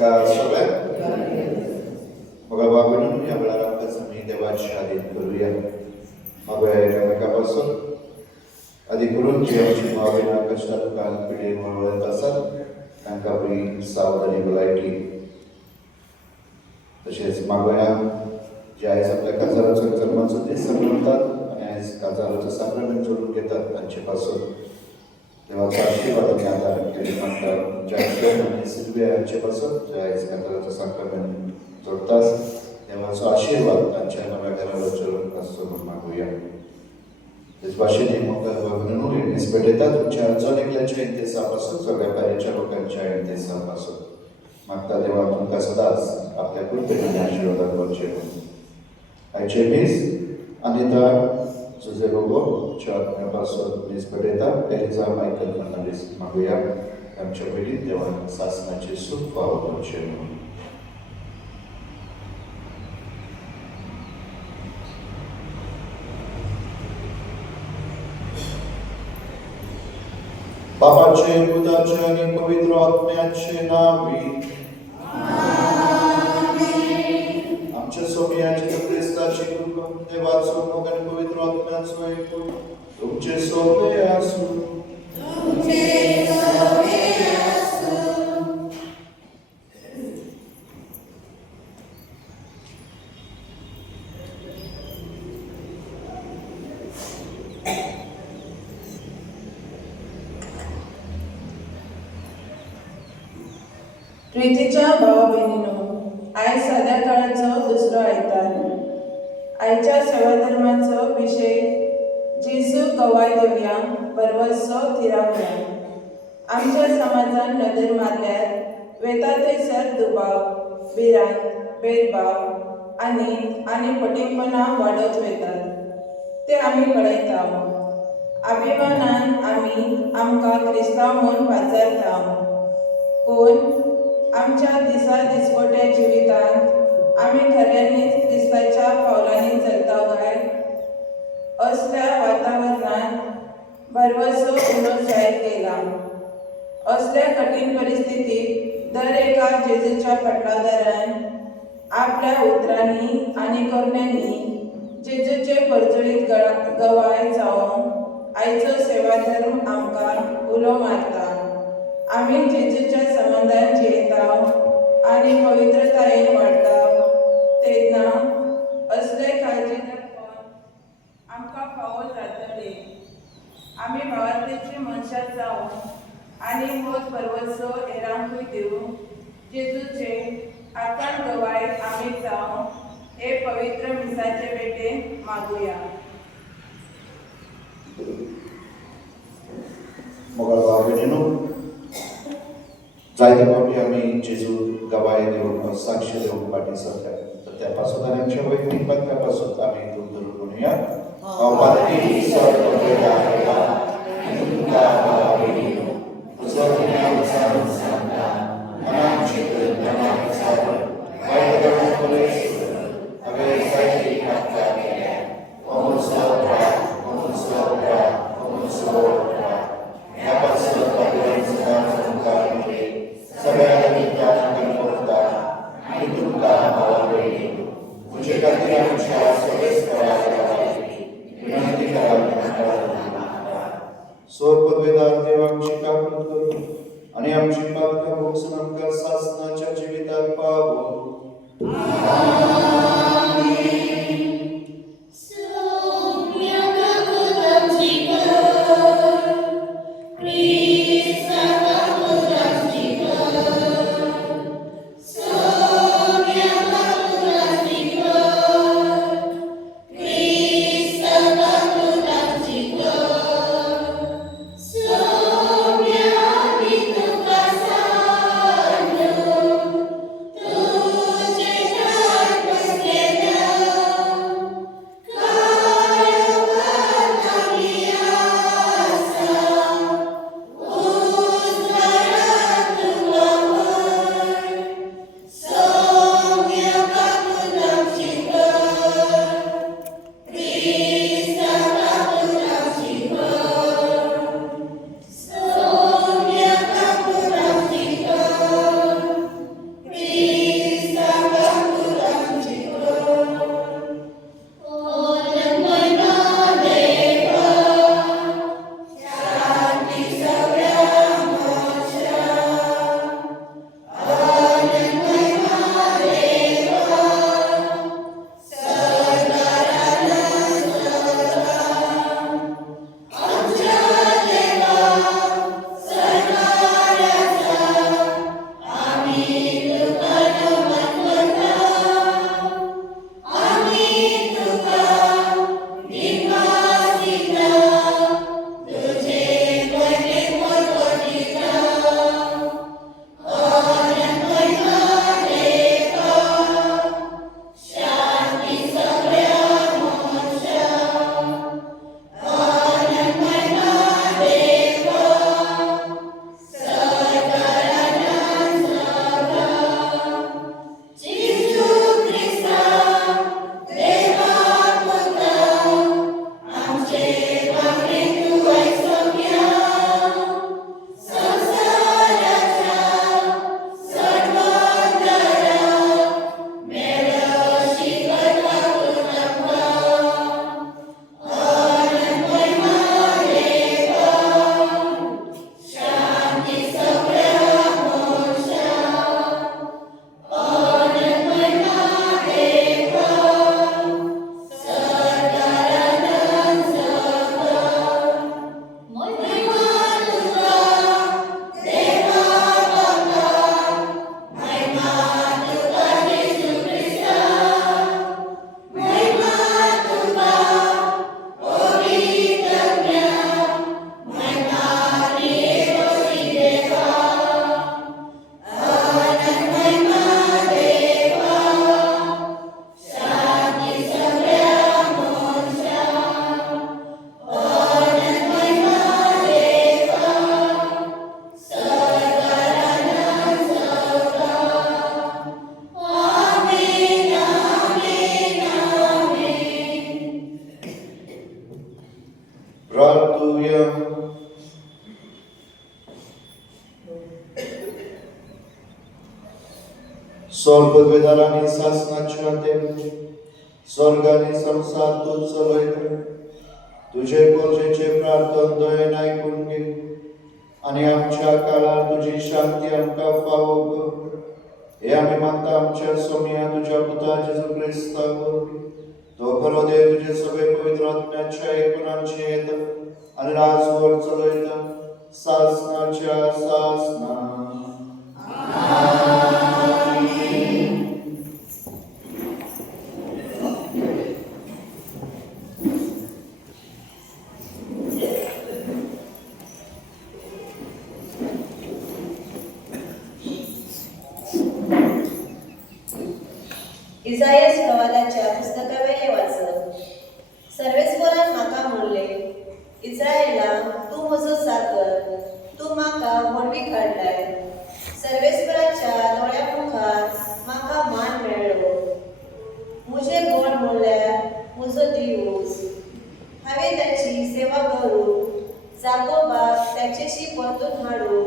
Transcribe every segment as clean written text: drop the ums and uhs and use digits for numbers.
नमस्कार सगळ्यांना. बघा बाबून या वेळाला मी देवाची आदित करूया. मागूया एकामेकापासून आधी करून जी आमची मावेना कष्टात काल पिढी वळवत असतात तांकां आपली सावधानी भलायकी. तसेच मागूया जे आयज आपल्या काजाराचो जन्माचो दीस मनयतात आनी आयज काजाराचो साक्रामेंट जोडून घेतात तांचे पासून देवाचो आशीर्वाद आनी आदार केली मागता. जॅक्सन सिल्विया हांचे पासून जे आयज काजाराचो साक्रामेंट जोडतात देवाचो आशीर्वाद तांच्या नव्या घरावर चलून आसचो म्हूण मागुया. तेच भाशेन म्हाका निस्पेटयता तुमच्या अजून एकल्याच्या इंतेसा पासून सगळ्या कार्याच्या लोकांच्या इंतेसा पासून मागता देवा तुमकां सदांच आपल्या कृपेने आशिर्वादान करचे म्हणून. आयचे दीस अनिता जुझे गोगोच्या पासून निस्पेटयता एलिझा मायकल फर्नांडीस मागुया आमच्या पिढीत देवान सासनाचे सुख फावो करचे म्हणून. बापाचे पुताचे आणि पवित्र आत्म्याचे नावी आमच्या सोम्याचे ख्रिस्ताची कृपा देवाचो मोग आणि पवित्र आत्म्याचो एकूण तुमचे सोबे आसूं. प्रितीच्या भाव बहिणीनो, आयज सद्या काळाचो दुसरो आयतार. आयच्या सेवा धर्माचो विशय जेजू कवाय देवया परवसो थिरावया. आमच्या समाजान नदर मारल्यार वेता थंयसर दुबाव, भिरांत, भेदभाव आनी फटिंगपणां वाडत वेतात ते आमी कळयता. अभिमानान आमी आमकां क्रिस्तांव म्हूण वाचारता. पूण आमच्या दिसा दिसपट्या जिवितांत आमी खऱ्यांनीच क्रिस्ताच्या पावलांनी चलता काय? असल्या वातावरणांत भरवसो उलो जायत गेला. असल्या कठीण परिस्थितीत दर एका जेजूच्या पाटलादारान आपल्या उतरांनी आनी करण्यांनी जेजूचे परजळीत गवाय जावन आयचो सेवा धर्म आमकां उलो मारता. आमी जेजूच्या संबंधान जियेता आनी पवित्रतायेन वाडटा तेन्ना असले काळजीदारपण आमकां फावो जातले. आमी भावार्थेची मनशां जावन आनी होच परवसो हेरांकूय दिवं जेजूचे आकांड गवाय आमी जावन हे पवित्र मिसाचे भेटेन मागुया. मोगाळ भाव भयणीनो, जायते फावटी आमी जेजू गवाय दिवंक साक्ष दिवंक फाटीं सरतात. तर त्या पासून आनी आमच्या वैयक्तीक पात्या पासून आमी दूर धरून म्हणुया. हांव पातळी स्वर्ग वेदा आनी तुमकां भावा भयणीनो तुजो नेम जावन सांगता मनाची कल्पना विचारून वायट गजाल पयस हांवें जायती कातकां केल्या. ओमुसो ह्या पासून सगळ्या करता आनी तुमकां भावा भयणीनो तुजे खातीर आमच्या सगळे विनंती करावी. प्रार्थूया. स्वर्गद्वेदारांनी शासनाच्या देव स्वर्गाने संसार तू चलयत तुझे पोजेचे प्रार्थन दयेन ऐकून घे आणि आमच्या काळात तुझी शांती आमका पावो कर. हे आम्ही मागता आमच्या सोमिया तुझ्या पुता जेजू ख्रिस्तावर तो खरो देव तुझे सगळे पवित्र आत्म्याच्या एकूणांची येत आणि राजवर चलयत शासनाच्या शासना. इसायास प्रवादाच्या पुस्तकावेले वाचत. सर्वेस्परान म्हाका म्हणले, इस्रायेला तू म्हजो साकर, तू म्हाका मोडवी काडलाय. सर्वेस्पराच्या दोळ्या मुखार म्हाका मान मेळ्ळो. मुझे गोड म्हणल्यार म्हजो दिवस. हांवें ताची सेवा करून जाकोबाक त्याचेशी परतून हाडून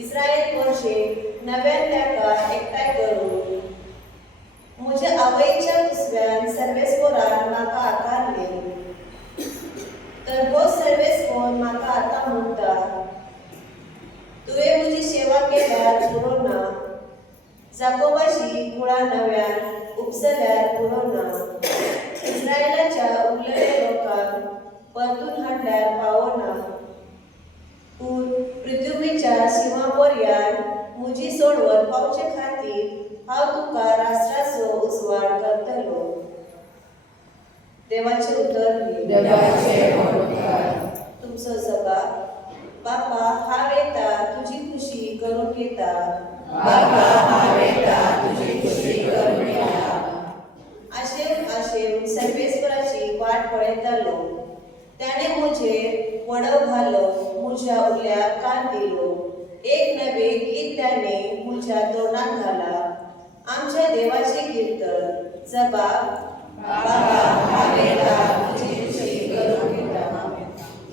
इस्रायल वर्षे नव्यान ताका एकठांय करून म्हज्या आवयच्या कुसव्यान सर्वेस्परान म्हाका आकारले. तर हो सर्वेस्पर म्हाका आतां म्हणटा, तुवें म्हजी सेवा केल्यार पुरो ना, जाकोबाची कुळां नव्यान उपसल्यार पुरो ना, इस्रायलाच्या उरलेल्या लोकांक परतून हाडल्यार पावो ना. पूण पृथ्वीच्या सीमा पर्यान म्हजी सोडवण पावचे खातीर हांव तुका राष्ट्राचो उजवाड करतलो. देवाचे उतर तुमचो सभा. बापा हांव येता तुजी खुशी करून घेता. आशेवन सर्वेस्पराची वाट पळयतालो. त्याने म्हजेर वडव घालप म्हज्या उल्याक कान दिलो. एक नवे गीत त्याने म्हज्या तोंडात घाला. आमच्या देवाचे कीर्तन. जबाब.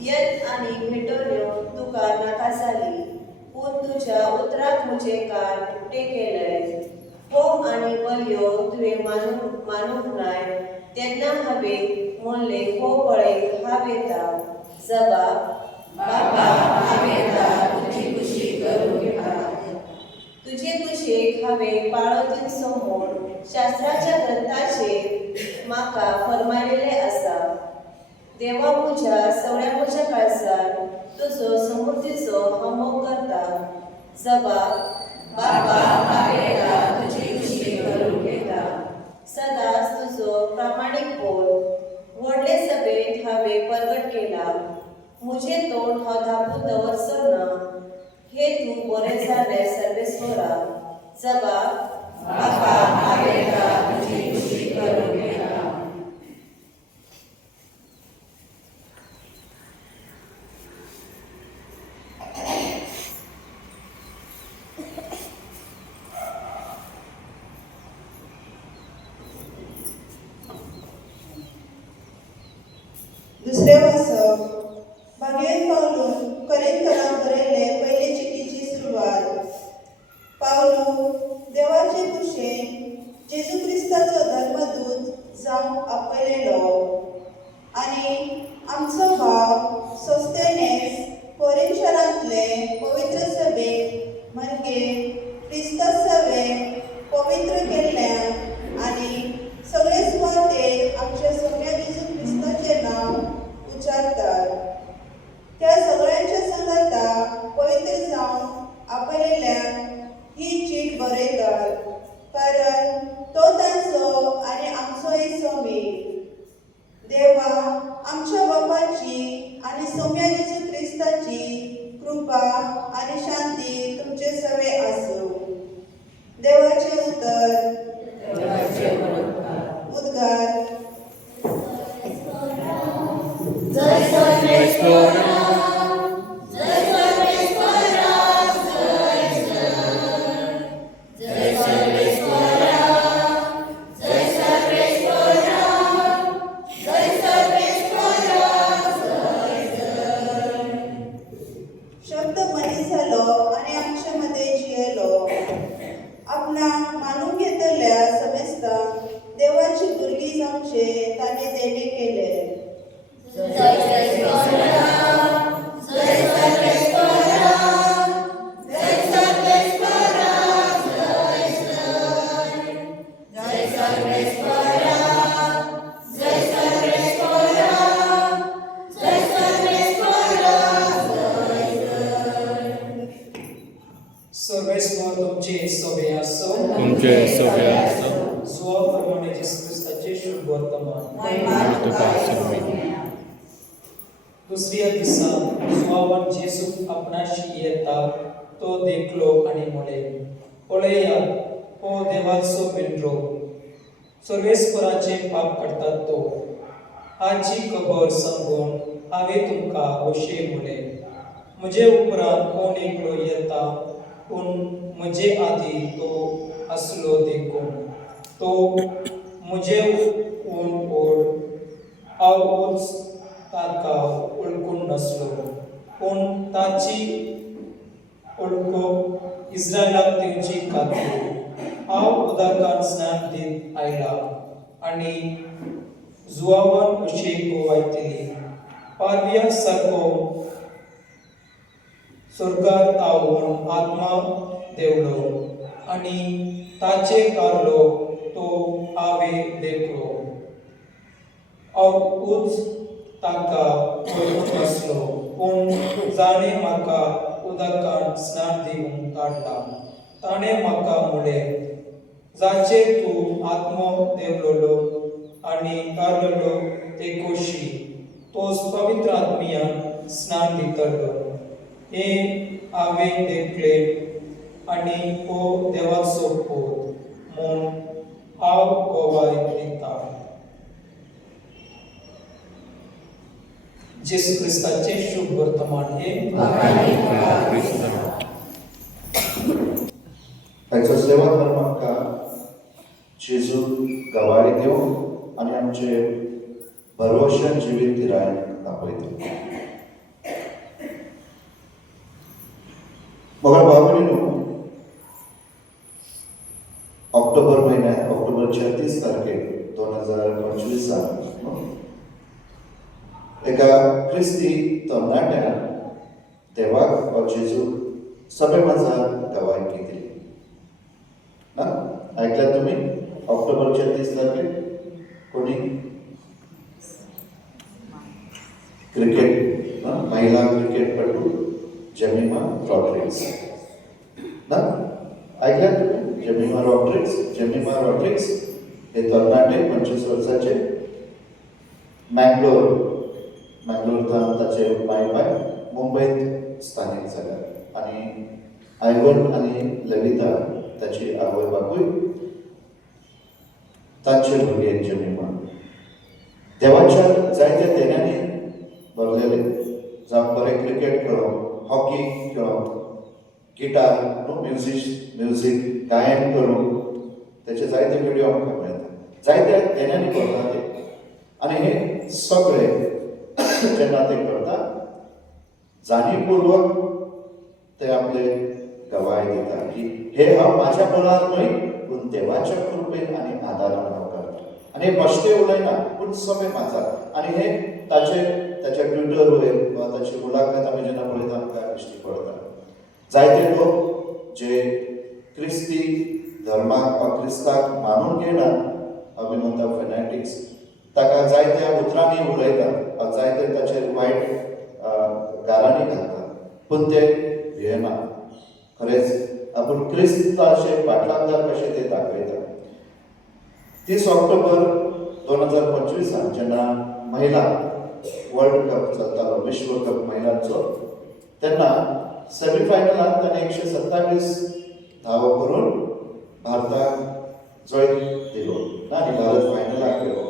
यत आणि भेटोल्यो तुका नाका जाली, पूण तुझ्या उतराक म्हजे कान उक्ते केले. होम आणि बलयो तुवें मानूंक नाय. तेन्ना हांवें म्हणले, हो पळय हांव येता. जबाब. तुजे कुशीक हांवें पाळो दिवचो शास्त्राच्या ग्रंथाचेर म्हाका फरमायलेले आसा. देवा म्हज्या सगळ्या म्हज्या काळजान तुजो समृद्धीचो हांव मोग करता. जबाब. तुजी खुशी करून घेता. सदांच तुजो प्रामाणीक बोल व्हडले सभेत हांवें प्रगट केला. म्हजें तोंड हांव धांपून दवरचो ना. हे तूं बरें जालें सर्वेस्परा. जबाब. तुजी खुशी करून घेता. दुसरे वाचप. भागयेन पावलून करिंथांक बरयल्ले पयले चिठीची सुरवात. पावलो देवाचे कुशेन जेजू क्रिस्ताचो धर्मदूत जावन आपयलेलो आनी आमचो भाव सोस्थेनेस कोरिंथ शारांतले पवित्र सभेक म्हणजे क्रिस्तास सभेक पवित्र केल्ल्यान आनी सगळे सुवातेक आमच्या सोम्या जेजू क्रिस्ताचें नांव उच्चारतात. त्या सगळ्यांच्या संगता पवित्र जावन आपयलेल्यान ही चीट बरयतात, कारण तो तांचो आनी आमचोय सोमी. देवा आमच्या बापाची आनी सोम्या जेजू क्रिस्ताची कृपा आनी शांती तुमचे सवे आसूं. देवाचे उतर. उद्गार. दुसऱ्या दिसा सुवावन जेजू आपणाशी येता तो देखलो आणि म्हणे, पळया हो देवाचो मेंढरो, सर्वेस्पराचे पाप करतात तो. हाची खबर सांगून हांवें तुमकां अशें म्हळें. म्हजे उपरांत कोण एकलो येता, पूण म्हजे आदी तो आसलो देखून तो म्हजे उण ओड. हांव ताका वळखून नासलो, पूण ताची वळखूंक इस्रायलाक दिवची खातीर हांव उदकान स्नान दीत आयला. आनी जुवावान अशें गोवायतली, पारव्या सारको स्वर्गार तावून आत्मा देवलो आनी ताचे कारलो तो हांवें देखलो. हांवूच ताका वळखून नासलो, पूण जाणें म्हाका उदकान स्नान दिवंक धाडला. ताणें म्हाका म्हळें, जाचेर तूं आत्मो देवलोलो आनी कारलेलो ते खोशी, तोच पवित्र आत्म्यान स्नान दितलो. हें हांवें देखलें आनी हो देवाचो पूत म्हूण हांव गोवाय दितां. जेसू क्रिस्ताचे शुभ वर्तमान हे आयचो सेवा धर्म आमकां जेजू गवाळी दिवं आनी आमचे भरवशान जिवीत पिराय दाखयता. मोगा भावनीनो, ऑक्टोबर महिन्यात ऑक्टोबर 36 तारखेक 2025 एका क्रिस्ती तरणाट्यान देवाक वा जेजूक सगळे मजार गवायकी दिली. ना ऐकल्यात तुम्ही? ऑक्टोबर 36 तारखेक कोणी क्रिकेट महिला क्रिकेटपटू जेमिमा रॉड्रिग्स ना ऐकल्यात तुम्ही? जेमिमा रॉड्रिग्स हे तरणाटे 25 वर्साचे मँगलोरथान ताचे माय मुंबईत स्थानीक जाल्यात आनी आयवन आनी ललिता ताची आवय बापूय तांचे भुरगे जेमिमा. देवाच्या जायत्या देण्यांनी भरलेले, जावं बरें क्रिकेट खेळोंक, हॉकी खेळोंक, गिटार म्युझीक गायन करूंक त्याचे जायते व्हिडिओ आमकां मेळटा. जायत्या देण्यांनी करता ते. आनी हे सगळे जेन्ना ते करता जाणीवपूर्वक ते आपले गवाय दिता की हे हांव म्हाज्या बळार न्हय, पूण देवाच्या कृपेन आनी आदारान हांव करता. आनी हे बश्टे उलयना, पूण सगळे म्हाजा. आनी हे ताच्या ट्विटर वयर वा ताची मुलाखत आमी जेन्ना पळयता आमकां दिश्टी पडटा. जायते लोक जे क्रिस्ती धर्माक वा क्रिस्ताक मानून घेयना, आमी म्हणटा फेनेटिक्स, ताका जायत्या उतरांनी उलयतात, जायते ताचेर वायट गारांनी घालतात, पूण ते भियेना. खरेंच आपूण क्रिस्ताचे पाटलांदार कशे ते दाखयता. 30 ऑक्टोबर 2025 जेन्ना महिला वर्ल्ड कप चलतालो, विश्व कप महिलांचो, तेन्ना सेमीफायनलांत ताणें 127 धावो करून भारताक जय दिलो आनी भारत फायनलाक गेलो.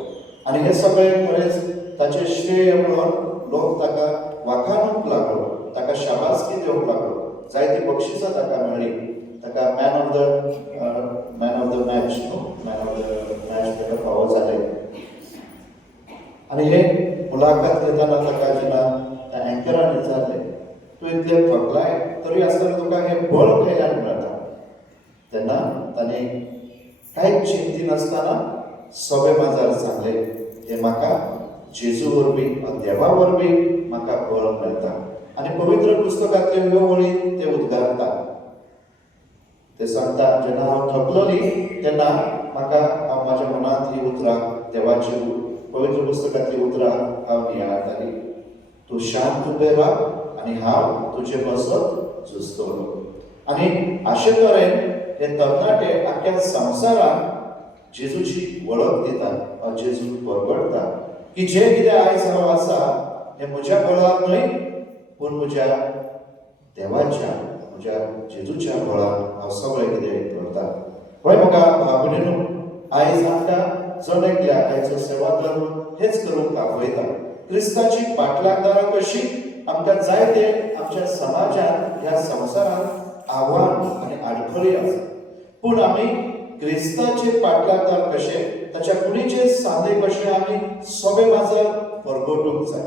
आनी हे सगळे खरेंच ताचें श्रेय म्हणून लोक ताका वाखाणूंक लागलो, ताका शाबासकी दिवंक लागलो. जायती बक्षिसां ताका मेळ्ळी. ताका मॅन ऑफ द मॅच ताका फावो जाले. आनी हे मुलाखत घेताना ताका जेन्ना त्या अँकरान विचारलें, तूं इतले थकलाय तरी आसतना तुका हे बळ खंयल्यान मेळटा, तेन्ना ताणें कांयच चिंती नासतना सगळे माजार सांगले, हे म्हाका जेजू वरवीं देवा वरवीं म्हाका बळ मेळटा. आनी पवित्र पुस्तकांतल्यो ह्यो वळी ते उद्गारता. ते सांगता, जेन्ना हांव थकलोली तेन्ना म्हाका हांव म्हाज्या मनांत ही उतरां, देवाची पवित्र पुस्तकांतली उतरां हांव नियाळटाली. तूं शांत उबें राव आनी हांव तुजे बसत झुजतलो. आनी अशे तरेन हे तरणाटे आख्या संवसाराक जेजूची वळख दितात, जेजूक परगडटा की जे कितें आयज हांव आसा हे म्हज्या बळार न्हय पूण म्हज्या देवाच्या म्हज्या जेजूच्या बळार हांव सगळें कितें करता. पळय म्हाका भाव भयणीनो, आयज आमकां जण एकल्या आयचो सेवा धर्म हेच करूंक आपयता. क्रिस्ताची पाटलागदारां कशी आमकां जायते आमच्या समाजात ह्या संवसारात आव्हान आनी आडखळी आसा, पूण आमी क्रिस्ताचे पाटलागदार कशे ताच्या कुडीचे सांदे कशे आमी सोबे माजर परगटूंक जाय.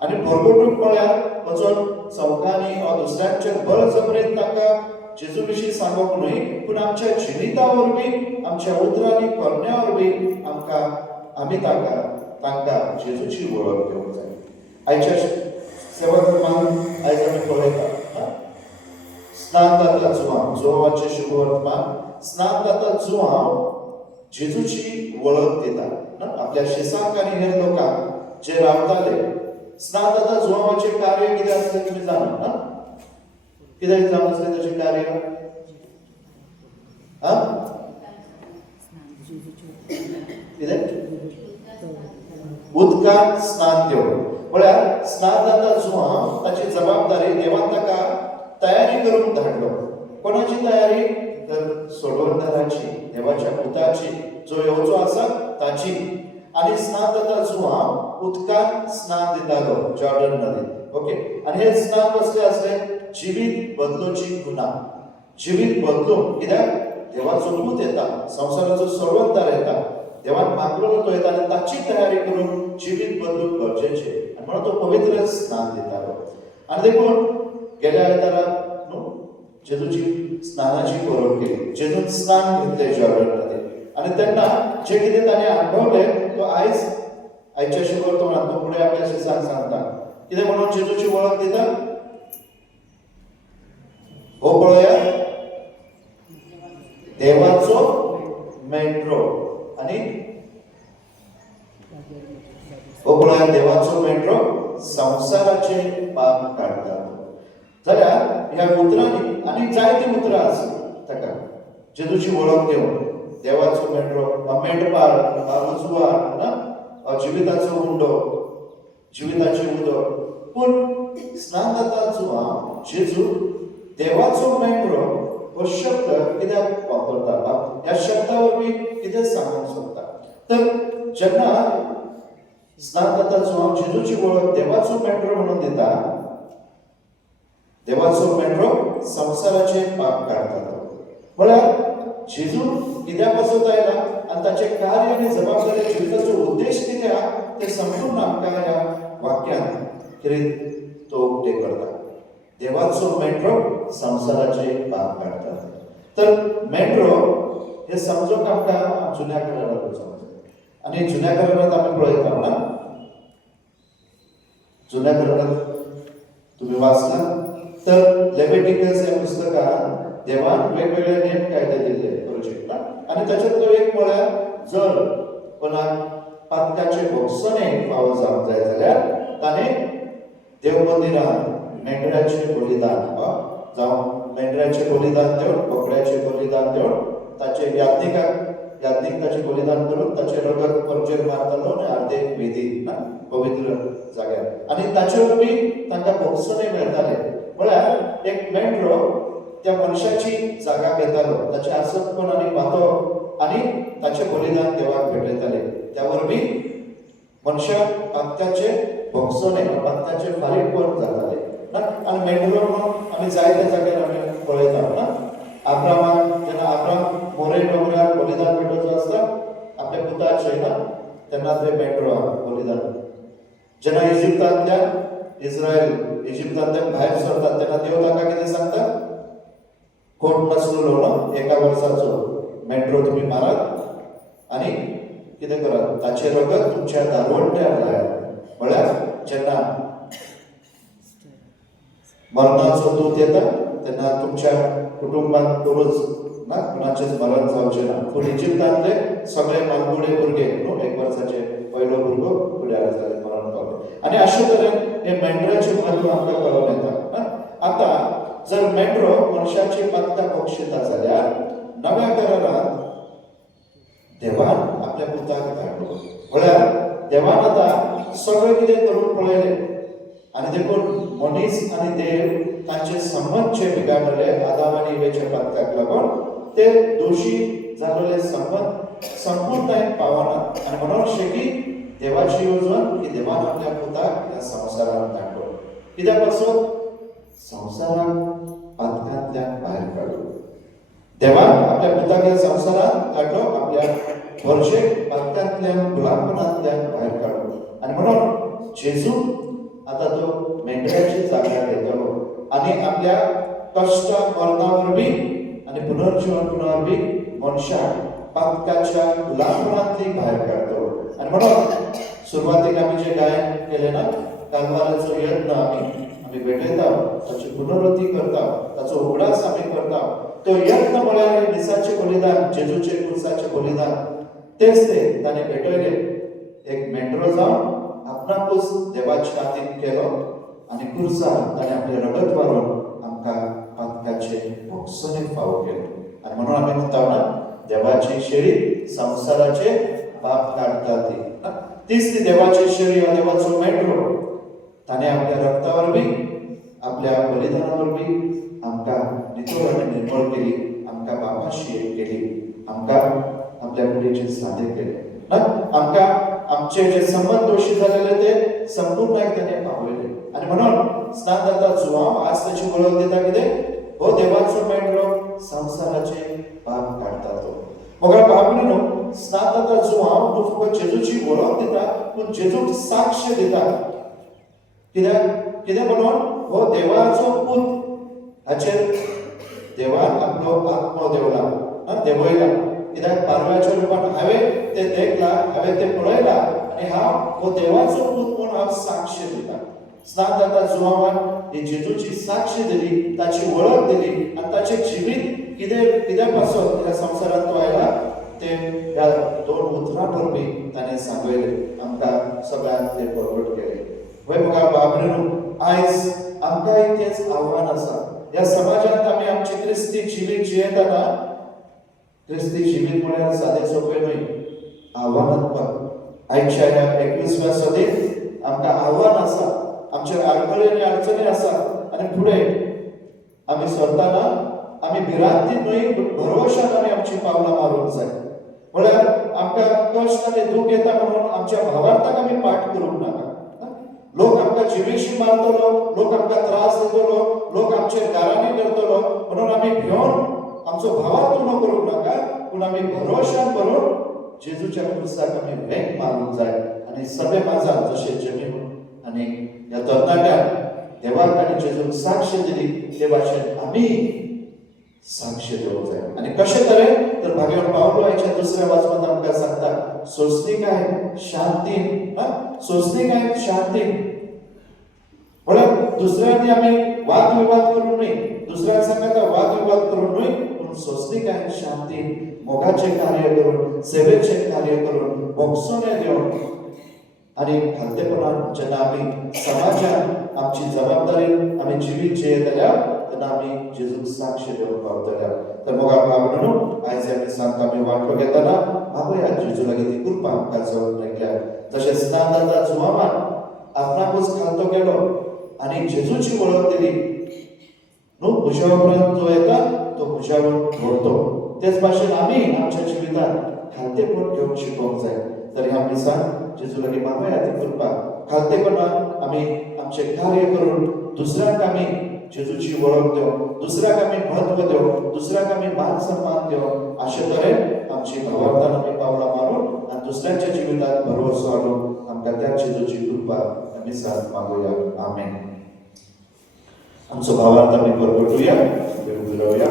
आनी परगटूंक म्हळ्यार वचून चौकांनी वा दुसऱ्यांचेर बळजबरीन तांकां जेजू विशीं सांगप न्हय, पूण आमच्या जिविता वरवीं आमच्या उतरांनी करण्या वरवीं आमी तांकां जेजूची वळख दिवंक जाय. आयच्या सेवा धर्मांत आयज आमी पळयता स्नान जाता जुवांव, जुवांवाचें शुभ वर्तमान. स्नान जाता जुवांव जेजूची वळख दिता आपल्या शिसांक आनी हेर लोकांक जे रावताले. स्नान जाता जुवांवाचें कार्य कितें आसलें तुमी जाणा? कितें जावन आसलें ताचें कार्य? कितें? उदकांत स्नान घेवप. म्हळ्यार स्नान जाता जुवांव ताची जबाबदारी देवान ताका तयारी करून धाडलो. कोणाची तयारी? तर सोडवणदाराची, देवाच्या पुताची, जो येवचो आसा ताची. आनी स्नान जाता जुवांव उदकांत स्नान दितालो जॉर्डन नदीत. ओके. आनी हे स्नान कसलें आसलें? जिवीत बदलूची गुना. जिवीत बदलूंक, कित्याक देवाचो पूत येता, संवसाराचो सोडवणदार येता, देवान मागलो तो येता आनी ताची तयारी करून जिवीत बदलूंक गरजेचें. आनी म्हणून तो पवित्र स्नान दितालो. आनी देखून गेल्या आयतारा जेजूची स्नानाची परब केली. जेजून स्नान घेतलें जॉर्डन नदीत. आनी तेन्ना जे कितें ताणें अणभवलें तो आयच्या शुभ वर्तमानांत तो फुडें आपल्या शिसांक सांगता. कितें म्हणून जेजूची वळख दिता? हो पळयात, देवाचो मेंढरो. आनी हो पळयात, देवाचो मेंढरो संवसाराचे पाप काडटा. जाल्यार ह्या उतरांनी आनी जायती उतरां आसात ताका जेजूची वळख दिवन. देवाचो मेंढरो, मेंढपाळ, जुवार, जिविताचो उंडो, जिविताची उदक. पूण स्नान जाता जुवांव जेजू देवाचो मेंढरो हो शब्द कित्याक वापरता? ह्या शब्दा वरवीं कितें सांगूंक सोदता? तर जेन्ना स्नान जाता जुवांव जेजूची वळख देवाचो मेंढरो म्हणून दिता, देवाचो मेंढरो संवसाराचे पाप काडटा. म्हळ्यार जेजू कित्याक वचत आयला आनी ताचें कार्य आनी जबाबदारी, जिविताचो उद्देश कितें आहा तें संपूर्ण आमकां ह्या वाक्यान कितें तो उक्तें करता. देवाचो मेंढरो संवसाराचे पाप काडटा. तर मेंढरो हे समजूंक आमकां जुन्या करारांत वचूंक जाय. आनी जुन्या करारांत आमी पळयता ना, जुन्या करारांत तुमी वाचला तर लेविटिकस ह्या पुस्तकांत देवान वेगवेगळे नेम कायदे दिल्ले करचेक ना. आनी ताच्यातलो एक म्हळ्यार जर कोणाक पातकाचे भोगसणे फावो जावंक जाय जाल्यार ताणें देव मंदिरांत मेंढऱ्याचें बलिदान जावं मेंढऱ्याचें बलिदान दिवन, बोकड्याचें बलिदान दिवन ताचे याज्ञीक ताचें बलिदान करून ताचें रगत परचेर मारतालो आनी अर्देक वेदीक ना पवित्र जाग्यार. आनी ताचे वरवीं तांकां भोगसणे मेळटाले. म्हळ्यार एक मेंढरो त्या मनशाची जागा घेतालो, ताचे आसतपण आनी पातो आनी ताचें बलिदान देवाक भेटयताले. त्या वरवीं मनशाक पातकाचे भोगसणे, पातकाचे फारीकपण जाताले ना. आनी मेंढरो म्हणून आमी जायत्या जाग्यार आमी पळयता ना. आब्रामाक जेन्ना आब्राम मोरे डोंगरार बलिदान भेटोवचो आसता आपल्या पुताचें ना, तेन्ना ते मेंढरो बलिदान. जेन्ना इजिप्तांतल्यान इजिप्तांतल्यान भायर सरतात तेन्ना देव तांकां कितें सांगता? कोट नासलो न्हू, 1 वर्साचो मेंढरो तुमी मारात आनी कितें करात? ताचें रगत तुमच्या दारवंट्यार लायात. म्हळ्यार जेन्ना मरणाचो दूत येता तेन्ना तुमच्या कुटुंबात कोणूच ना, कोणाचेंच मरण जावचें ना. पूण इजिप्तांतले सगळे मानकुडे भुरगे न्हू, 1 वर्साचे पयलो भुरगो फुड्यार जाले, मरण पावले. आनी अशे तरेन हे मेंढऱ्याचें म्हत्व आमकां कळून येता. आतां जर मेंढरो मनशाची पातकां भोगशिता जाल्यार नव्या करारांत देवान आपल्या पुताक धाडलो. म्हळ्यार देवान आतां सगळं कितें करून पळयलें आनी देखून मनीस आनी देव तांचे संबंध जे बिगाडले आदाम आनी इवेच्या पातकाक लागून ते दोशी जाल्ले संबंध संपूर्णतायेन पावना आनी म्हणून शेगी देवाची येवजण की देवान आपल्या पुताक ह्या संवसारांत धाडलो कित्याक पासून संवसाराक पातकांतल्यान भायर काडलो देवान आपल्या पुताक ह्या संवसारांत धाडलो आपल्या वर्शेक पातकांतल्यान गुलामपणांतल्यान भायर काडलो आनी म्हणून जेजू आता तो मेंढराची जागा घेतलो आणि आपल्या कष्ट मरणावर बी आणि पुनर्जीवन बी मनशाक पातकाच्या गुलामपणांतली भायर काडतो आणि म्हणून सुरवातीक आमी जे गायन केले ना कालवाराचो यत्न आमी भेटयता ताची पुनरुत्ती करता ताचो उगडास आमी करता तो यत्न म्हळ्यार निसाचें बलिदान जेजूचे क्रुसाचें बलिदान तेच ते ताणें भेटयले एक मेंढरो जावन आपणाकूच देवाच्या हातीन केलो आनी क्रुसार ताणें आपलें रगत व्हारून आमकां पातकाचे भोगसणे फावो केले आनी म्हणून आमी म्हणटा ना देवाची शेळी संवसाराचे पाप काडटा तीच ती देवाची शेळी हो देवाचो मेंढरो ताणें आपल्या रक्तावर बी आपल्या बलिदानावर बी आमकां नितळ आनी निर्मळ केली आमकां पापाशी एक केली आमकां आपल्या कुडीचे सादे केले आमकां आमचे जे संबंध दोशी झालेले ते संपूर्ण ताणें पावयले आनी म्हणून स्नान जाता जुवांव आज ताची वळख दिता कितें हो देवाचो मेंढरो संवसाराचे पाप काडटा तो मोगा बाबणीनो स्नान जाता जुवांव तूं फकत जेजूची वळख दिता पूण जेजूक साक्ष दिता कित्याक म्हणून हो देवाचो पूत हाचेर देवान आपलो आत्मो देवला देवयला कित्याक पारव्याच्या रुपान हांवें ते देखला हांवें ते पळयला आनी हांव हो देवाचो पूत म्हूण हांव साक्ष दिता स्नान जाता जुवांवान ही जेजूची साक्ष दिली ताची वळख दिली आनी ताचें जिवीत कित्या पासून ह्या संवसारांत तो आयला ते ह्या दोन उतरां वरवीं ताणें सांगयले आमकां सगळ्यांक ते परगट केले वय म्हाका बाबरेनू आयज आमकां इतकेंच आव्हान आसा ह्या समाजांत आमी आमचें क्रिस्ती जिवीत जियेतना क्रिस्ती जिवीत म्हळ्यार सादें सोपें न्हय आव्हानात्मक आयच्या ह्या 21व्या सदीत आमकां आव्हान आसा आमचे आडखळी आनी अडचणी आसा आनी फुडें आमी सरतना आमी भिरांतीन न्हय भरवशान आमी आमची पावलां मारूंक जाय म्हळ्यार आमकां कश्ट आनी दूख येता म्हणून आमच्या भावार्थाक आमी पाठ करूंक नाका लोक आमकां जिवेशी मारतलो लोक आमकां त्रास दितलो लोक आमचेर गाराणी करतलो म्हणून आमी भिवून आमचो भावार्थ उणो करूंक नाका पूण आमी भरवशान भरून जेजूच्या क्रुसाक आमी वेग मारूंक जाय आनी सभे माझा जशें जमीन आनी ह्या तरणाट्यान देवाक आनी जेजूक साक्ष दिली ते भाशेन आमी साक्ष दिवंक जाय आनी कशे तरेन तर भाग्यवान पावलो आयच्या दुसऱ्या वाचनांत आमकां सांगता सोंसणीकाय शांतीन सोंसणीकाय शांतीन म्हळ्यार दुसऱ्यांनी आमी वाद विवाद करूं न्हय दुसऱ्याक सांगता वाद विवाद करूं न्हय पूण सोंसणीकाय शांतीन मोगाचें कार्य करून सेवेचें कार्य करून भोगसणे दिवन आनी खालतेपणान जेन्ना आमी समाजान आमची जबाबदारी आमी जिवीत जियेत जाल्यार तेन्ना आमी जेजूक साक्ष दिवंक पावतल्या तर मोगा बाबणू आयज आमी सांत आमी वांटो घेतना मागोया जेजू लागीं ती कृपा आमकां जवळ मेळल्या तशें स्नान जाता जुवामान आपणाकूच खालतो केलो आनी जेजूची वळख दिली न्हू म्हज्या उपरांत जो येता तो म्हज्या व्हरतो तेच भाशेन आमी आमच्या जिवितांत खालतेपण घेवंक शिकोवंक जाय तर ह्या दिसान जेजू लागीं मागोया ती कृपा खालतेपणान आमी आमचें कार्य करून दुसऱ्याक आमी जेजूची वळख दिवं दुसऱ्याक आमी म्हत्व दिवं दुसऱ्याक आमी मान सन्मान दिवं अशे तरेन आमची भावार्थान आमी पावलां मारून आनी दुसऱ्यांच्या जिवितांत भरवंसो हाडून आमकां त्या जेजूची कृपा आमी साथ मागोया आमेन आमचो भावार्थ आमी परगटुया उलोवया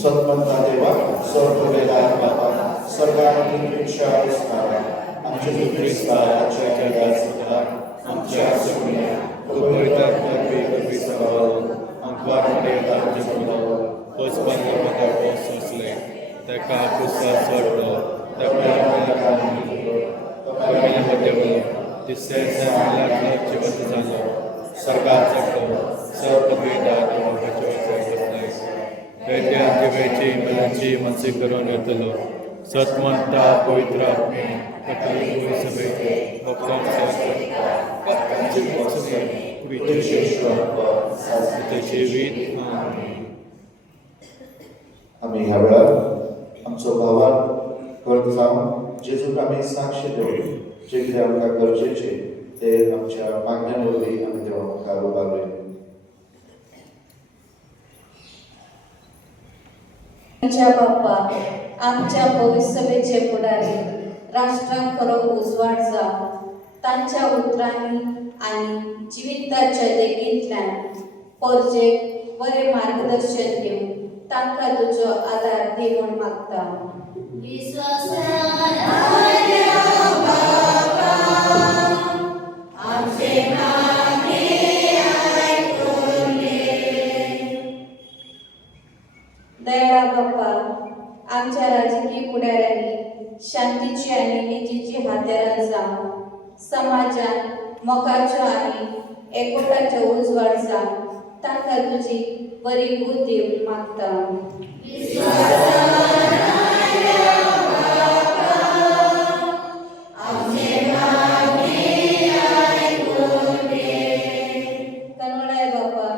सत्मंता देवा सर्ववेदाय बाबा सर्वांनी पेक्षा आसता आमचे क्रिस्ताच्या जगात सुद्धा आमच्या सगळ्या पवित्र सभाव आमकां देवाचे सभाव पोचपाक पदार्थ सोसले ताका पुस्तक सोडलो ताका तिसऱ्या दिसा जिवंत जालो सर्गात चडलो सर्ववेदात देवाची मनाची मनसी करून येतलो सत्मंता पवित्र आत्मे कठोर सभेचे 우리 주 예수와 जीवित आम्ही ह्या वेळार आमचो भावाक करत जावन जेजूक आमी साक्ष देव जे कितें आमकां गरजेचें ते आमच्या मागण्या वरवीं आमी देवा मुखार उबारले. आमच्या बाप्पा, आमच्या भविष्यवेचे फुडारी राष्ट्रांक खरो उजवाड जाव, तांच्या उतरांनी आनी जिविताच्या देगेंतल्यान परजेक बरें मार्गदर्शन दिवन तांकां तुजो आदार दी म्हूण मागता. दयाळा बाप्पा, आमच्या राजकीय फुडाऱ्यांनी शांतीची आनी नितीची हात्यारां जावन समाजात मोगाच्यो आनी एकोटाच्यो उजवाड जावन तांकां तुजी बरी बूद दिवंक मागता. कनवळाय बाबा,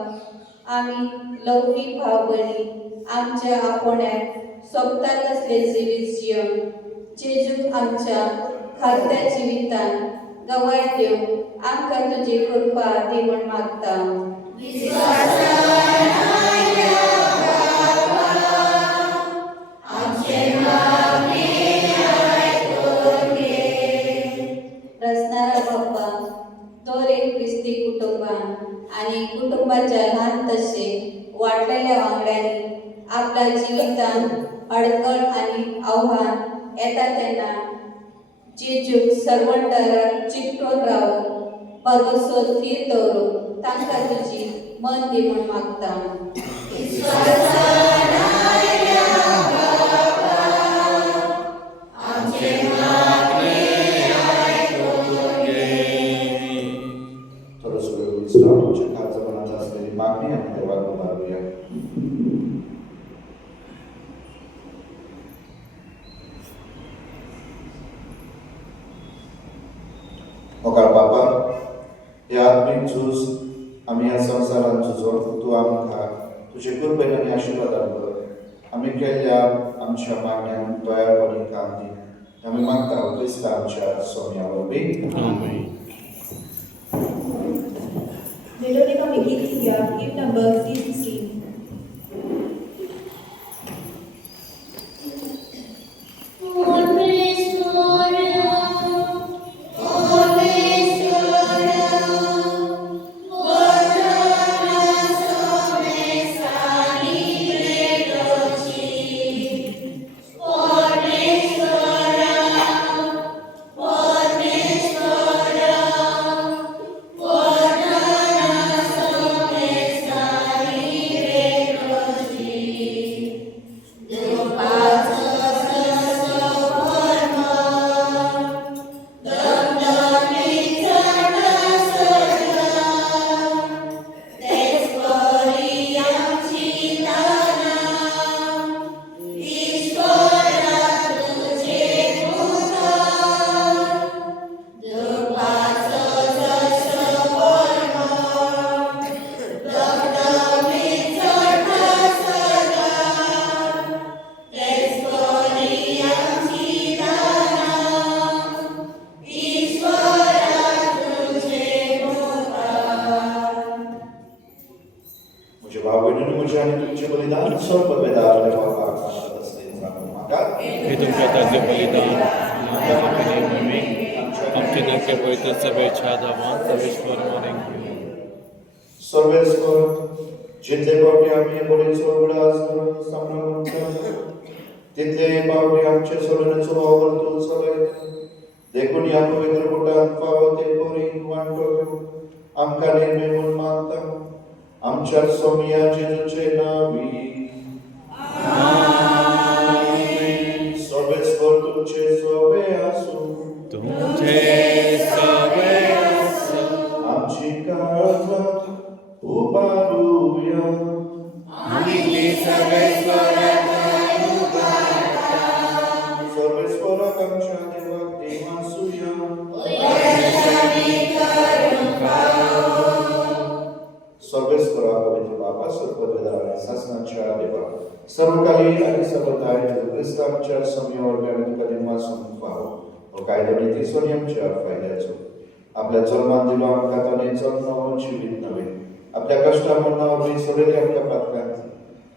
आमी लौकीक भाव भयणी आमच्या आपोण्याक सोबता तसले जिवीत जिवन जेजूक आमच्या खात्या जिवितान गवाय दिवंक आमकां तुजी कृपा दी म्हूण मागता. रचणारा बाप्पा, दर एक क्रिस्ती कुटुंबान आनी कुटुंबाच्या ल्हान तशे वाटलेल्या वांगड्यांनी आपल्या जिवितान अडखळ आनी आव्हान येता तेन्ना जेजूक सर्वंटाराक चिकटून रावन भरवसो थीर दवरून तांकां तुजी मन दी म्हूण मागता. थोडंसं वेळ विसराव, आमच्या खालच्या मनात असलेली मागणी आम्ही देवाक उभारूया. मोगाळ बापा, ह्या आत्मीक झूज आमी ह्या संवसारांत झुजोन तूं आमकां तुजे कृपेन आनी आशिर्वादान कर. आमी केल्ल्या आमच्या मागण्यांक दयाळपणी काम दी. आमी मागता क्रिस्ता आमच्या सोम्या वरवीं. Veronica Mikitya, hymn number 316. हे तुमच्या ताजे बलिदान आमचे नखे पवित्र सभेच्या धावान सर्वेश्वर माने सर्वेश्वर जितले पावटी आमी बळीचो उगडास करून सांबाळून तितले पावटी आमचे सोडण्याचो वावर तूं चलय. देखून ह्या पवित्र कुटांत फावो ते बरी वांटो घेवन आमकां नेमे म्हूण मागता. आमच्या सोमिया जेजूचे नांवी. सर्वेश्वर तुमचे सोबे आसूं. आमची काळजां उबारूया. सर्वेश्वराक आमच्या देवाक देव आसूया. पवित्र बाबा सर्वपदवेदार आणि शासनाच्या देवा सर्वकाली आणि सर्वदा जेजू ख्रिस्तांच्या सौम्य वर्गाने तुका निवासून पाव व कायदो नीती सोनियमच्या फायद्याचो आपल्या जन्मान दिलो आमकां ताणें जन्म जिवीत नवे आपल्या कष्टा मरणावरवी सोडले आमकां पातकांती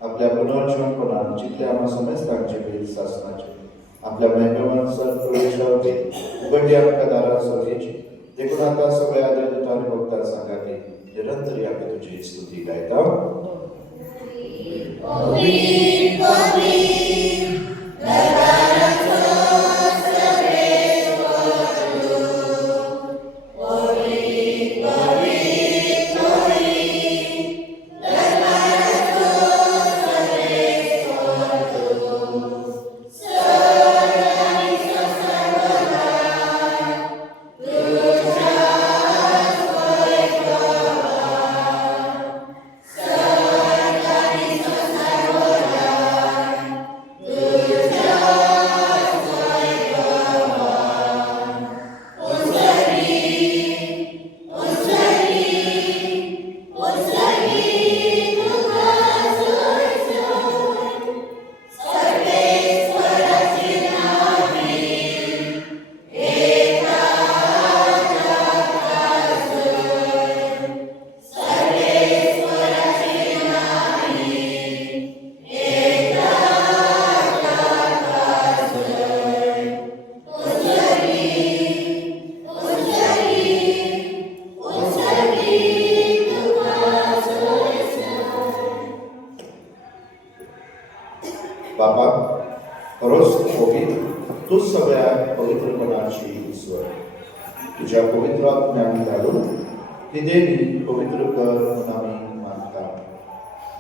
आपल्या पुनर्जीवनपणान जितले आम्हा समस्तांचे वेद शासनाचे आपल्या मेहमान सर प्रवेशावरवी उघडली आमकां दारां सर्वेची देखून आता सगळ्या आदरणीय आणि भक्तां सांगाती निरंतरी आम्ही तुझी स्तुती गायता बाबा खरोच पवित्र तू सगळ्या पवित्रपणाची ईश्वर तुझ्या पवित्र आत्म्यान घालून ती देवी पवित्र कर म्हणून आम्ही मानता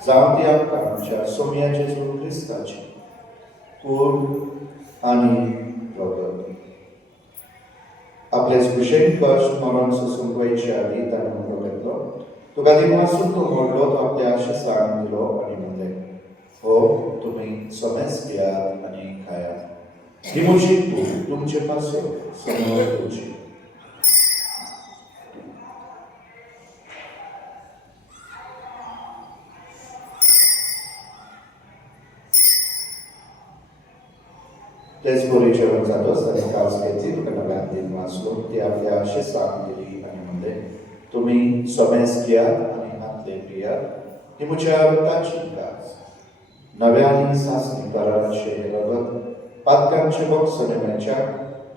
जावं ती आमकां आमच्या सौम्या जेजू ख्रिस्ताची कूड आनी प्रगत आपले सुशेन कश्ट मरण सोसून वयच्या आदी ताणें म्हणलो घेतलो तुका दिनवासून तूं मोडलो तो आपल्या आशिसांक दिलो आनी म्हणलें हो तुम्ही समेस घेयात आणि खायात ही म्हजी कूड तुमचे पासून समोर तुमची तेच बरी जेवण जातोच आणि कास घेतली तुका नव्यान दिन वाचलो ती आपल्या आशिसांक दिली आणि म्हणले तुम्ही समेस घेयात आणि हातले पियात ही म्हज्या रक्ताची कास नव्याने सासणी कराराचे रगत पातकांचे बॉक्स नेण्याच्या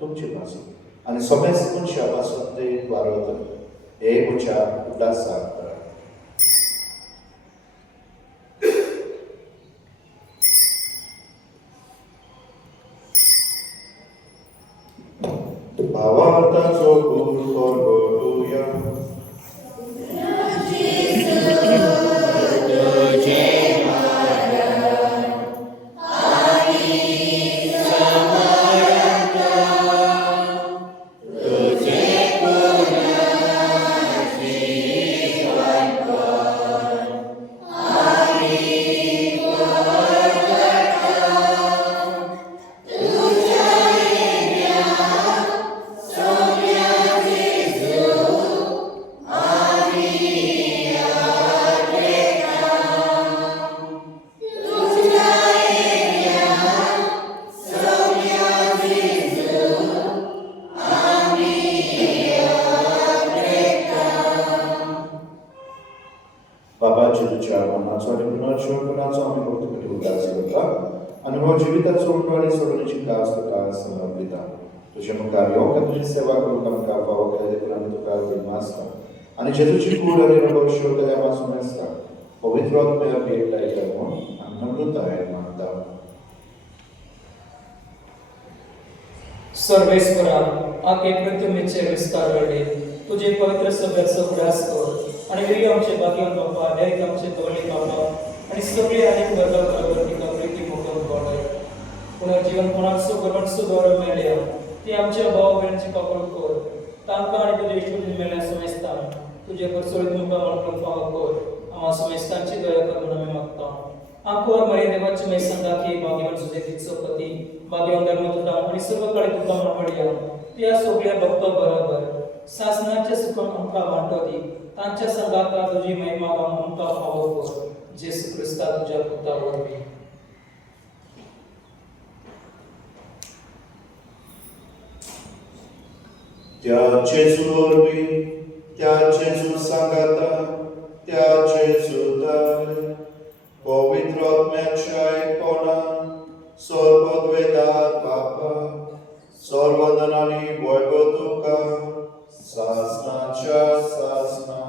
तुमचे पासून आणि समेस तुमच्या पासून ते वारवत हे म्हज्या उल्हासाक करा भावार्थाचो गुण करगोटुया बाबाच्या तुझ्या मनाचो आणि पुनर्जीवनपणाचो आम्ही भक्तीमध्ये उदास करता आणि हो जिविताचो उठवाडी सोडण्याची कास तुका समर्पिता तुझे मुखार येवंक तुझी सेवा करूंक आमकां फावो केल्या देखून आमी तुका दिनवासता आणि जेजूची कूड आणि रगत शेवटले आमासून आसता पवित्र आत्म्या भेट लायल्या म्हणून आमी नम्रताय मागता सर्वेश्वरा आके पृथ्वीचे विस्तार घडले तुझे पवित्र सभेचो उडास कर आणि वीर आमचे बाकीन बापा देख आमचे दोन्ही बाबा आणि सगळे अनेक वर्गा बरोबर तिका प्रीती मोगन गोडय पुनर्जीवनपणाचो गर्वणसो गौरव मेळ्या ती आमच्या भाव बहिणीची कबूल कर तांकां आणि तुझे इश्टून मेळ्या समेस्तान तुझे परसोळीत मुखार म्हणून फावो कर आम्हा समेस्तांची दया कर म्हणून आमी मागता आंकुर मरे देवाचे मै संगाखी भाग्यवान सुजेतीचो पती भाग्यवान धर्मदूता आणि सर्व काळी तुका म्हणवडिया त्या सगळ्या भक्त बरोबर सासनाचे सुखम आमकां वांटो दी तांच्या संगाता तुजी महिमा गावन आमकां फावो कर जेसू क्रिस्ता तुज्या पुता वरवीं त्या जेजू वरवीं त्या जेजू सांगाता त्या जेजूताय पवित्र आत्म्याच्या एकपणान सर्वद्वेदार बापा सर्वधनांनी वैभव तुका सासनाच्या सासना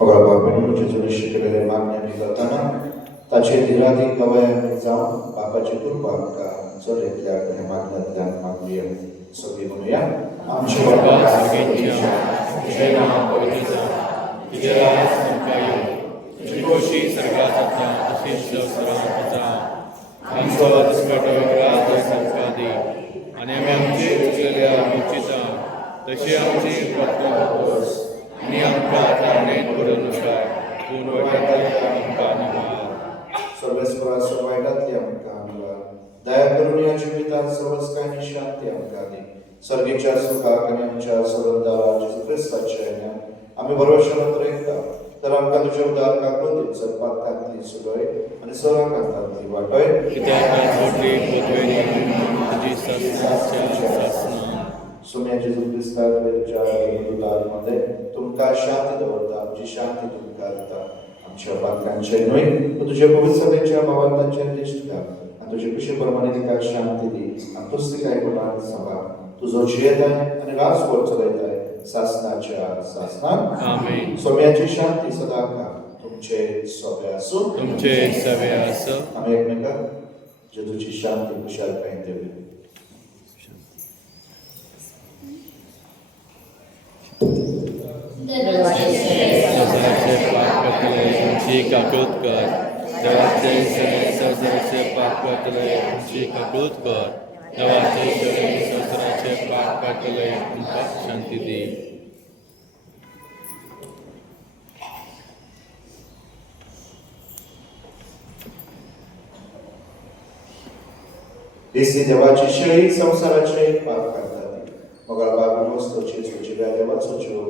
बापाकडून जेजूने शिकलेले मागण्यांनी करताना ताचे धीराधीक गवयांनी जाऊन बापाची कृपा आमकां चलयतल्या आनी मागण्यांतल्यान मागुया सगळीं म्हणुया आमचे बाबा सगळ्यांच्या तुझें नांव पवित्र जावं तुजें राज आमकां येवं तुजी खोशी स्वर्गांत जाता तशीच संवसारांत जावं आमचो दिसपटो रात आज आमकां दी आनी आमी आमची चुकलेल्या इच्छिता तशी आमची पत्नी आनी आमकां तारणेंत पडूं नाकाय पूण वायटांतल्यान आमकां निवार सर्वेस्पराचो वायटांतली आमकां निवार दया करून ह्या जिवितांत सर्वस्कायनी शांती आमकां दी सर्गेच्या सुखाक आनी आमच्या संबंदार जेजू क्रिस्ताच्या आमी भरवशान रयता तर आमकां तुज्या उदार काकुळीत चलपाकांतली सुरय आनी सराकांतांतली वाटय कित्याक व्हडली पदवेनी तुजी सासनाच्या सासना सुम्या जेजू क्रिस्ता तुज्या उदारमध्ये तुमकां शांती दवरता आमची शांती तुमकां दिता आमच्या पातकांचे न्हय पूण तुज्या पवित्र सभेच्या भावार्थांचेर दिश्ट घाल आनी तुजे कुशी प्रमाणे तिका शांती दी आनी पुस्तकायपणान सांबाळ तुजो जियेताय आनी राजभर चलयताय सासनाच्या सासनाक आमीन सोम्याची शांती सदां तुमचे सोबे आसूं तुमचे सवे आसो आमी एकमेकांक जेजूची शांती कुशालकाय दिवया सजाचे पाप करतले तुमची काकूत कर देवाचे सजाचे पाप करतले तुमची काकूत कर देवाचे संवसाराचे पाप करतले तुमकां शांती दी दिसली देवाची शेळी संवसाराचे पाप करता मोगाळ बाबू वस्तूची जिव्या देवाचो जीव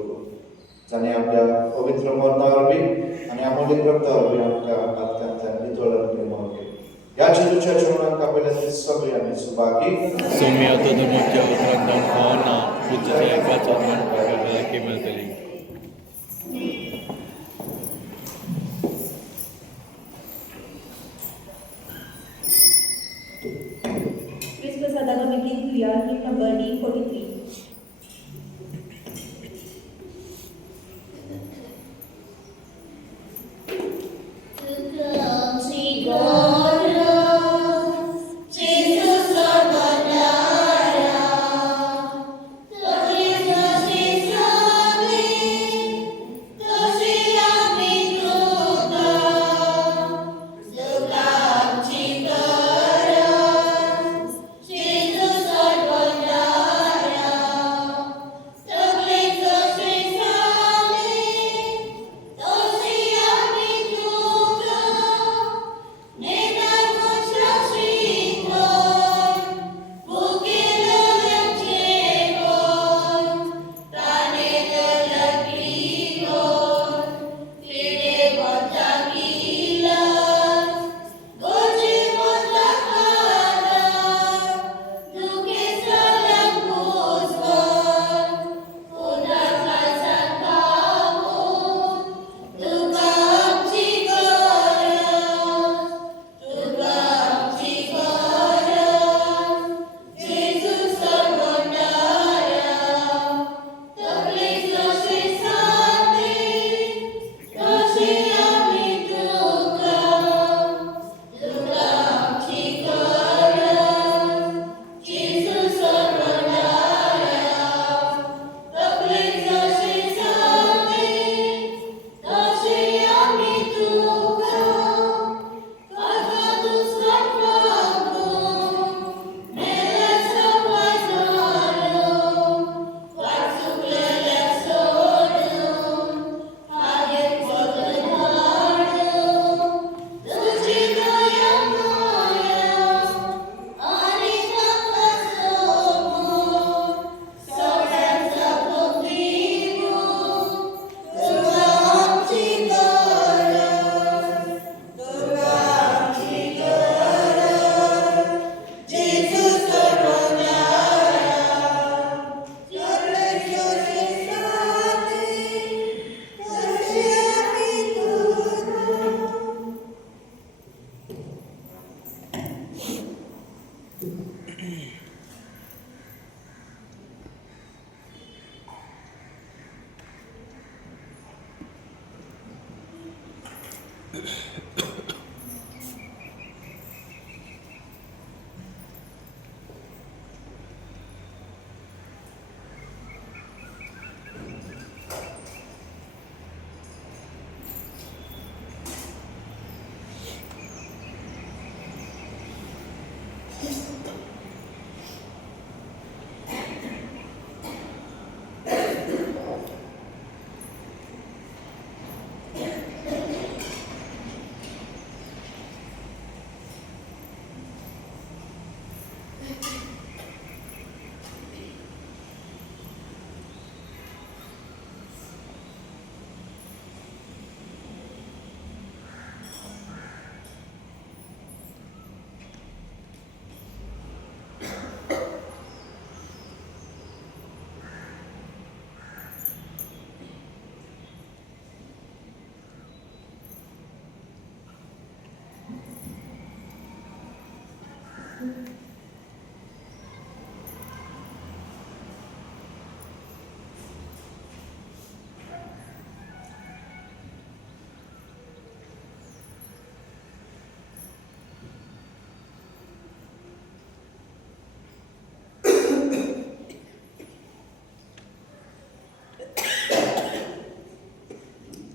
जाणे आपल्या पवित्र मरणावरवी आनी अमूल्य रक्तावरवी आमकां आत्म्यांतल्यान नितळून निर्मळ केली ह्या जेजूच्या चरणांक आपल्यातली सगळीं आमी सुभागी सोम्या तो धर्माच्या उत्तराखंड भावना बुद्धच्या एकाच उत्तराखंड की मेळटली Christmas Sadaga begin to year hymn number D43. Jesus, our wonder.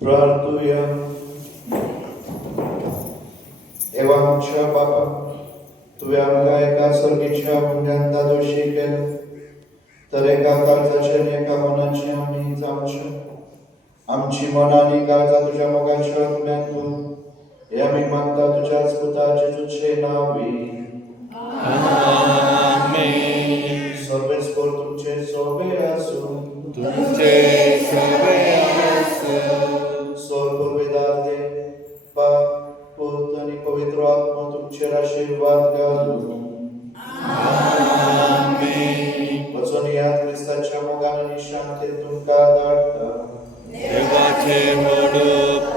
प्रार्थूया. देवा आमच्या बाबा, तुवें आमकां एका सर्गीच्या पुण्यान दोशी केलें, तर एका काळजाचे आनी एका मनाचे आमी जावचे. आमची मनां आनी काळजां तुज्या मोगाच्या पुण्यान तूं हे आमी मागता तुज्याच पुता जेजूचे नांवी. सर्वेस्पर तुमचे सोबे आसूं. तुमचे सगळे आसूं. सर्ववेदाते बाप, पुत्र आणि पवित्र आत्मा तुमचेर आशीर्वाद घालूं. वचून या क्रिस्ताच्या मोगान आनी शांतीन तुमकां धाडटा. देवाचे मोडूप